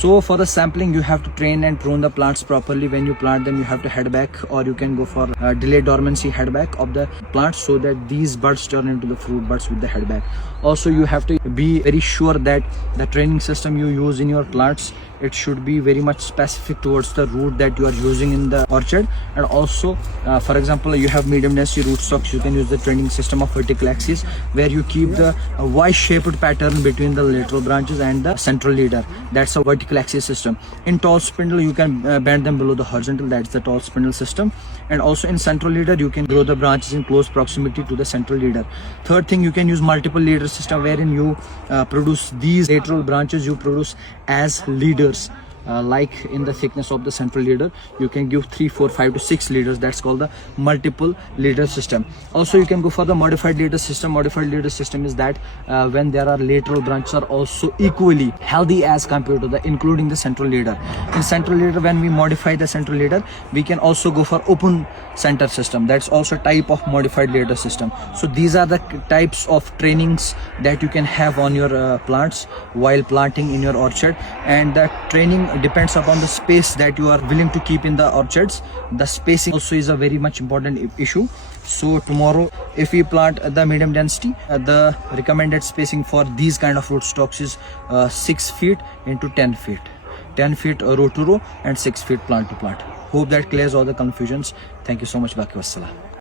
So for the sampling, you have to train and prune the plants properly. When you plant them, you have to head back, or you can go for delayed dormancy head back of the plants, so that these buds turn into the fruit buds with the head back. Also, you have to be very sure that the training system you use in your plants, it should be very much specific towards the root that you are using in the orchard. And also, for example, you have medium density rootstocks, you can use the training system of vertical axis, where you keep the Y-shaped pattern between the lateral branches and the central leader. That's a vertical axis system. In tall spindle, you can bend them below the horizontal. That's the tall spindle system. And also in central leader, you can grow the branches in close proximity to the central leader. Third thing, you can use multiple leader system, wherein you produce these lateral branches, you produce as leaders. Like in the thickness of the central leader, you can give 3, 4, 5 to 6 leaders. That's called the multiple leader system. Also, you can go for the modified leader system. Modified leader system is that when there are lateral branches are also equally healthy as compared to the including the central leader. In central leader, when we modify the central leader, we can also go for open center system. That's also type of modified leader system. So these are the types of trainings that you can have on your plants while planting in your orchard. And that training depends upon the space that you are willing to keep in the orchards. The spacing also is a very much important issue. So tomorrow, if we plant the medium density, the recommended spacing for these kind of rootstocks is 6 feet into 10 feet. 10 feet row to row and 6 feet plant to plant. Hope that clears all the confusions. Thank you so much. Baki wassalam.